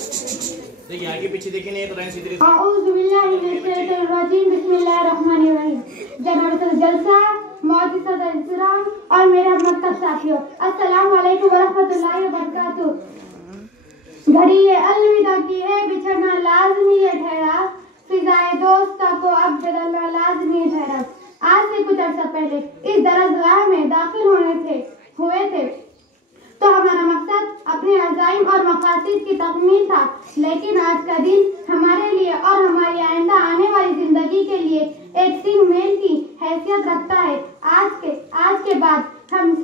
देखिए आगे पीछे देखिए नहीं कुरान सीधी अऊज़ु बिल्लाहि मिनश शैतानिर रजीम बिस्मिल्लाहिर रहमानिर रहीम। जनाब जलसा मौजूद सदर इस्लाम और मेरा मकतब साथियों, अस्सलाम वालेकुम व रहमतुल्लाहि व बरकातुहू। घड़ी ये अलविदा की है, बिछड़ना लाजमी है ठहरा, फिजाए दोस्ता को अब बदलना लाजमी ठहरा। आज से कुछ अर्सा पहले इस दरसगाह में दाखिल हुए थे तो हमारा मकसद अपने अज़ाइम और मकासद की तकमील था, लेकिन आज का दिन हमारे लिए और हमारी आइंदा आने वाली जिंदगी के लिए एक सिंह मेल की हैसियत रखता है। आज के बाद हम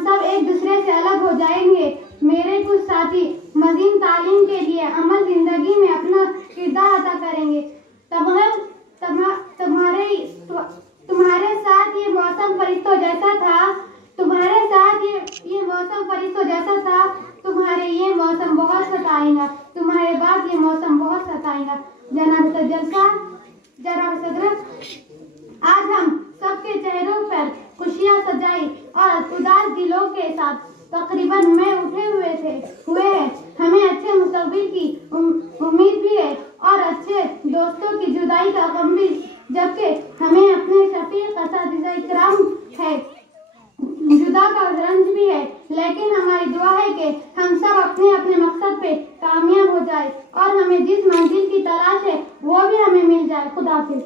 सब एक दूसरे से अलग हो जाएंगे। मेरे कुछ साथी मज़ीद तालीम के लिए अमल जिंदगी में अपना किरदार अदा करेंगे। तुम्हारे साथ ये मौसम फरिश्तों जैसा था, तुम्हारे साथ ये मौसम फरिश्तों जैसा था। तुम्हारे ये मौसम बहुत सताएगा, तुम्हारे बाद ये मौसम बहुत सताएगा। जनाब जलसा, जनाब सदर, आज हम सबके चेहरों पर खुशियां सजाई और उदास दिलों के साथ तकरीबन में उठे हुए हैं। हमें अच्छे मुस्तकबिल की उम्मीद भी है और अच्छे दोस्तों की जुदाई का गम भी, जबकि हमें अपने शफीक असातिज़ा इकराम है जुदा का रंज भी है। लेकिन हमारी दुआ है कि हम सब अपने अपने मकसद पे कामयाब हो जाए और हमें जिस मंजिल की तलाश है वो भी हमें मिल जाए। खुदा हाफिज़।